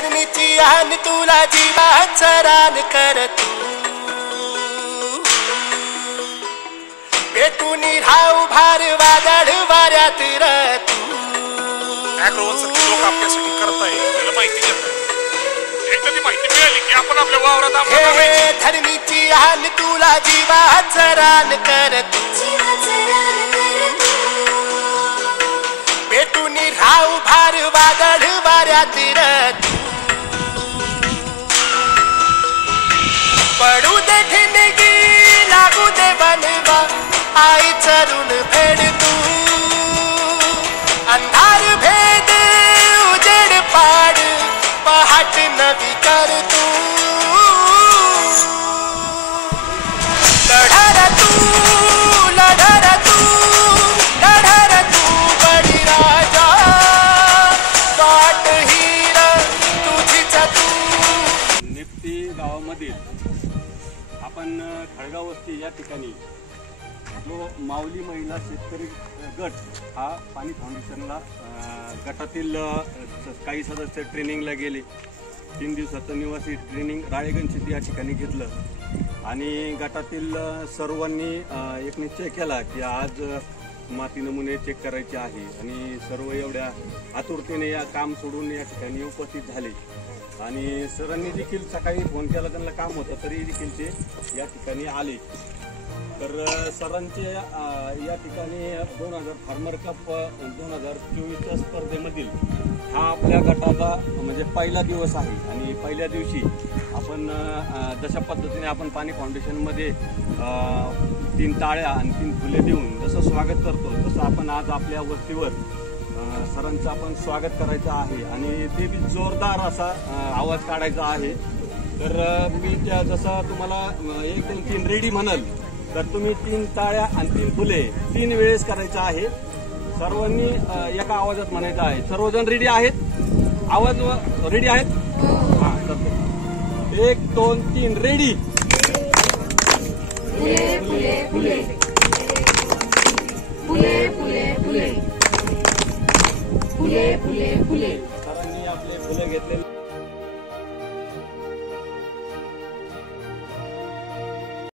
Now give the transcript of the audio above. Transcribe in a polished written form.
धरणीची आन तुला जीवाचं रान कर तू पेटून राहू भार वादळ वाऱ्यात र तू लोक आपल्यासाठी करताय त्याला माहिती देत एकदा ती माहिती मिळाली की आपण आपल्या वावरात धरणीची आन तुला जीवाचं रान कर तू पेटून राहू भार वादळ वाऱ्यात र तू पडू दे ठिणगी लागू दे बनवा आई चरून फेड तू अंधार भेद उजेड पाड पहाट नवी कर तू लढा तू बडी राजा वाट हीर तुझीच तू निप्ती गावामधील आपण खळगाव वस्ती या ठिकाणी जो माऊली महिला शेतकरी गट हा पाणी फाउंडेशनला गटातील काही सदस्य ट्रेनिंगला गेले 3 दिवसाचं निवासी ट्रेनिंग राळेगणसिद्धी या ठिकाणी घेतलं आणि गटातील सर्वांनी एक निश्चय केला की आज माती नमुने चेक करायचे आहे आणि सर्व एवढ्या आतुरतेने या काम सोडून या ठिकाणी उपस्थित झाले आणि सरांनी देखील सकाळी फोन केला त्यांना काम होतं तरी देखील ते या ठिकाणी आले तर सरांचे या ठिकाणी 2000 फार्मर कप 2024 स्पर्धेमधील हा आपल्या गटाचा म्हणजे पहिला दिवस आहे आणि पहिल्या दिवशी आपण जशा पद्धतीने आपण पाणी फाउंडेशनमध्ये 3 टाळ्या आणि 3 फुले देऊन जसं स्वागत करतो तसं आपण आज आपल्या वस्तीवर सरांचं आपण स्वागत करायचं आहे आणि ते बी जोरदार असा आवाज काढायचा आहे तर मी त्या जसं तुम्हाला 1 2 3 रेडी म्हणाल तर तुम्ही 3 टाळ्या आणि 3 फुले 3 वेळेस करायचं आहे सर्वांनी एका आवाजात म्हणायचं आहे सर्वजण रेडी आहेत आवाज रेडी आहेत हां तर 1 2 3 रेडी फुले फुले फुले फुले फुले फुले फुले फुले फुले सरांनी आपले फुले घेतलेले